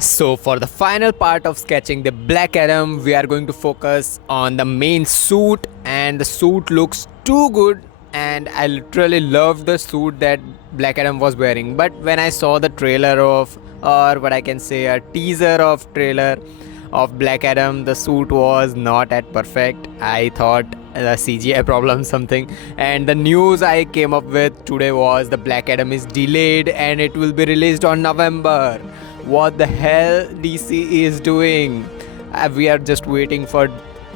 So for the final part of sketching the Black Adam, we are going to focus on the main suit, and the suit looks too good, and I literally love the suit that Black Adam was wearing. But when I saw the trailer of, or what I can say, a teaser of trailer of Black Adam, the suit was not at perfect. I thought the CGI problem something, and the news I came up with today was the Black Adam is delayed and it will be released on November. What the hell DC is doing? We are just waiting for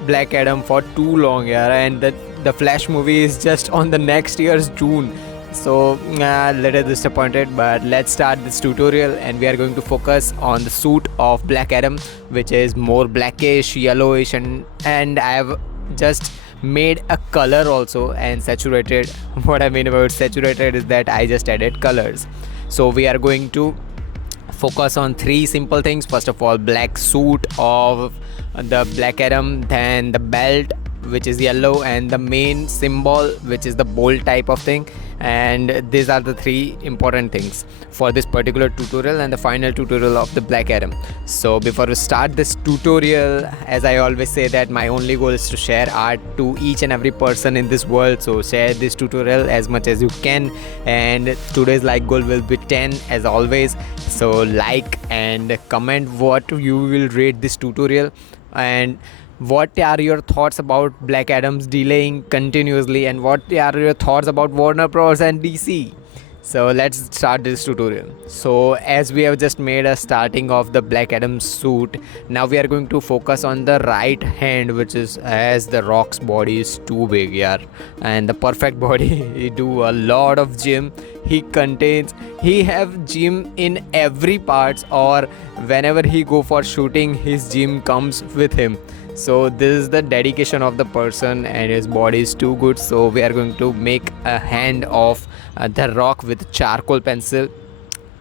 Black Adam for too long, yeah, and the Flash movie is just on the next year's June. So little disappointed, but let's start this tutorial, and we are going to focus on the suit of Black Adam, which is more blackish, yellowish, and I have just made a color also and saturated. What I mean about saturated is that I just added colors. So we are going to focus on three simple things. First of all, black suit of the Black Adam, then the belt which is yellow, and the main symbol which is the bolt type of thing. And these are the three important things for this particular tutorial and the final tutorial of the Black Adam. So before we start this tutorial, as I always say, that my only goal is to share art to each and every person in this world. So share this tutorial as much as you can, and today's like goal will be 10 as always. So like and comment what you will rate this tutorial, and what are your thoughts about Black Adam's delaying continuously, and what are your thoughts about Warner Bros and DC. So let's start this tutorial. So as we have just made a starting of the Black Adam suit, now we are going to focus on the right hand, which is as the Rock's body is too big, yeah, and the perfect body. He do a lot of gym. He have gym in every parts, or whenever he go for shooting, his gym comes with him. So this is the dedication of the person, and his body is too good. So we are going to make a hand of the Rock with charcoal pencil.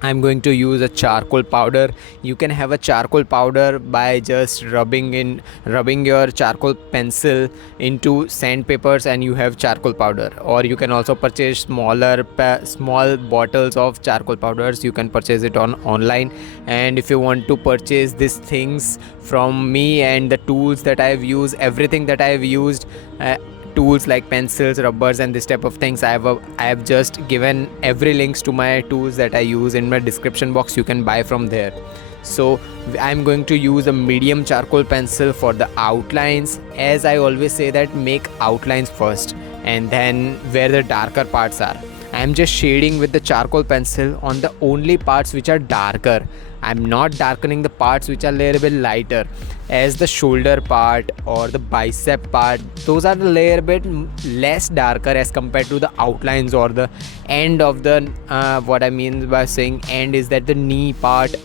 I'm going to use a charcoal powder. You can have a charcoal powder by just rubbing your charcoal pencil into sandpapers, and you have charcoal powder. Or you can also purchase small bottles of charcoal powders. You can purchase it online. And if you want to purchase these things from me and the tools that I've used, everything that I've used, tools like pencils, rubbers, and this type of things, I have just given every links to my tools that I use in my description box. You can buy from there. So I'm going to use a medium charcoal pencil for the outlines. As I always say, that make outlines first and then where the darker parts are. I'm just shading with the charcoal pencil on the only parts which are darker. I'm not darkening the parts which are a little bit lighter, as the shoulder part or the bicep part, those are a little bit less darker as compared to the outlines or the end of the what I mean by saying end is that the knee part,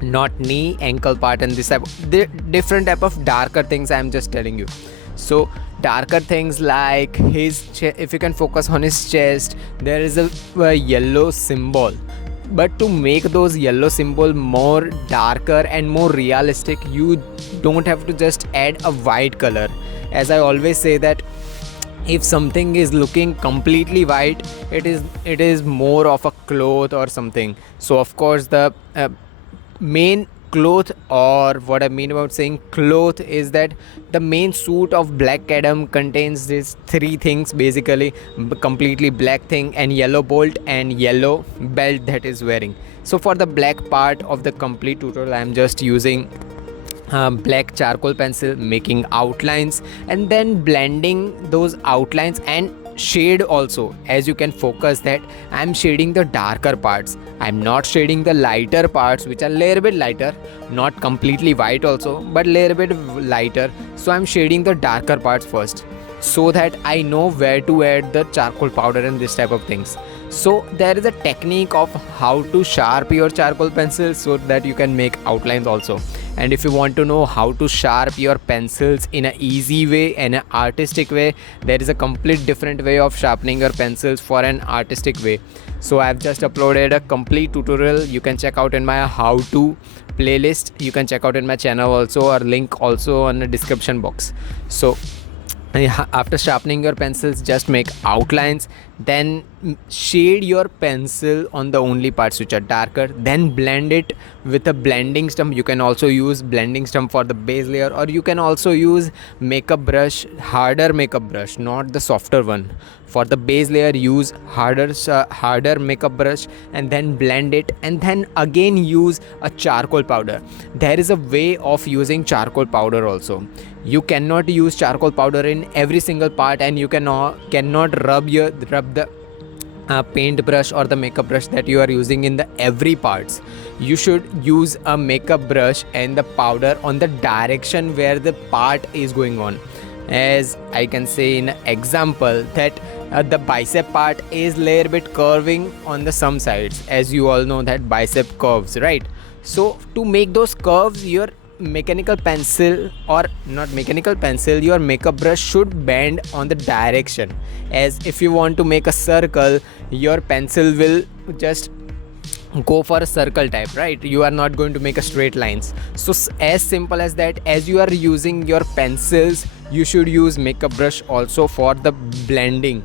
not knee, ankle part, and this type the different type of darker things I'm just telling you. So darker things like if you can focus on his chest, there is a yellow symbol. But to make those yellow symbol more darker and more realistic, you don't have to just add a white color. As I always say, that if something is looking completely white, it is more of a cloth or something. So of course the main cloth, or what I mean about saying cloth, is that the main suit of Black Adam contains these three things basically: completely black thing, and yellow bolt, and yellow belt that is wearing. So for the black part of the complete tutorial, I am just using black charcoal pencil, making outlines and then blending those outlines and shade also. As you can focus that I'm shading the darker parts. I'm not shading the lighter parts which are a little bit lighter, not completely white also, but a little bit lighter. So I'm shading the darker parts first, so that I know where to add the charcoal powder and this type of things. So there is a technique of how to sharp your charcoal pencil so that you can make outlines also. And if you want to know how to sharp your pencils in an easy way and an artistic way, there is a complete different way of sharpening your pencils for an artistic way. So I've just uploaded a complete tutorial. You can check out in my how to playlist. You can check out in my channel also, or link also on the description box. So after sharpening your pencils, just make outlines, then shade your pencil on the only parts which are darker, then blend it with a blending stump. You can also use blending stump for the base layer, or you can also use makeup brush, harder makeup brush, not the softer one. For the base layer, use harder makeup brush, and then blend it, and then again use a charcoal powder. There is a way of using charcoal powder also. You cannot use charcoal powder in every single part, and you cannot rub the paintbrush or the makeup brush that you are using in the every parts. You should use a makeup brush and the powder on the direction where the part is going on. As I can say in example that the bicep part is layer bit curving on the some sides, as you all know that bicep curves, right? So to make those curves, your mechanical pencil, or not mechanical pencil, your makeup brush should bend on the direction. As if you want to make a circle, your pencil will just go for a circle type, right? You are not going to make a straight lines. So as simple as that. As you are using your pencils, you should use makeup brush also for the blending.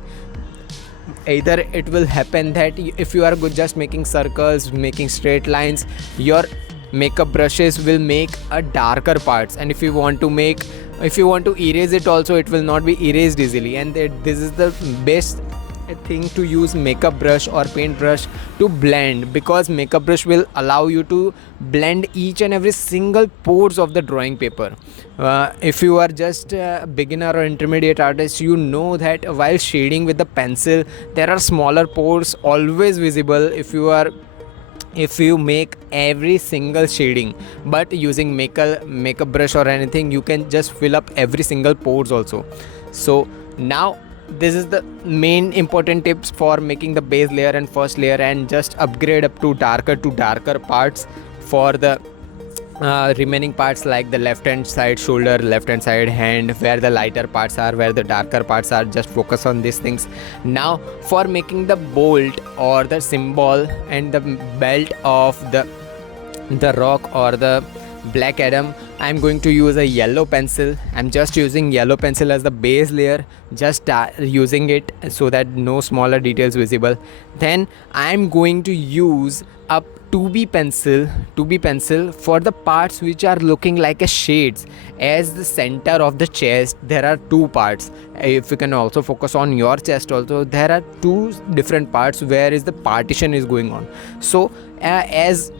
Either it will happen that if you are just making circles, making straight lines, your makeup brushes will make a darker parts, and if you want to erase it also, it will not be erased easily. And this is the best thing to use makeup brush or paint brush to blend, because makeup brush will allow you to blend each and every single pores of the drawing paper. If you are just a beginner or intermediate artist, you know that while shading with the pencil, there are smaller pores always visible if you make every single shading. But using makeup brush or anything, you can just fill up every single pores also. So now this is the main important tips for making the base layer and first layer, and just upgrade up to darker parts for the remaining parts, like the left hand side shoulder, left hand side hand, where the lighter parts are, where the darker parts are. Just focus on these things. Now for making the bolt or the symbol and the belt of the rock or the Black Adam, I'm going to use a yellow pencil. I'm just using yellow pencil as the base layer, just using it so that no smaller details visible. Then I'm going to use a 2B pencil for the parts which are looking like a shades. As the center of the chest, there are two parts. If you can also focus on your chest also, there are two different parts where is the partition is going on. So as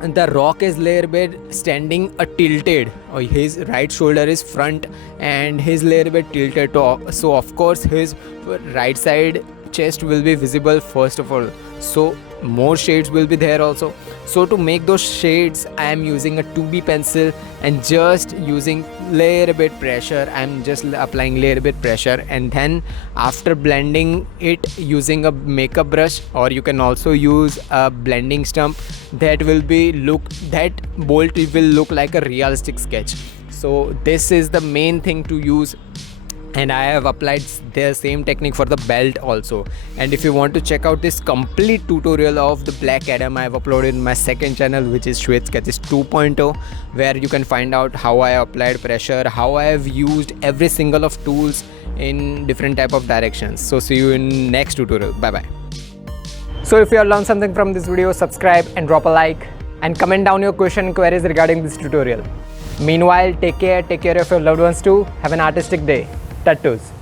the rock is layer bed standing tilted, or his right shoulder is front and his layer bed tilted to, so of course his right side chest will be visible first of all, so more shades will be there also. So to make those shades, I am using a 2B pencil and just using layer bit pressure. I'm just applying layer bit pressure, and then after blending it using a makeup brush, or you can also use a blending stump, that bolt will look like a realistic sketch. So this is the main thing to use, and I have applied the same technique for the belt also. And if you want to check out this complete tutorial of the Black Adam, I have uploaded in my second channel, which is Shwet Sketches 2.0, where you can find out how I applied pressure, how I have used every single of tools in different type of directions. So see you in next tutorial. Bye bye. So if you have learned something from this video, subscribe and drop a like, and comment down your question and queries regarding this tutorial. Meanwhile, take care of your loved ones too. Have an artistic day. Tattoos.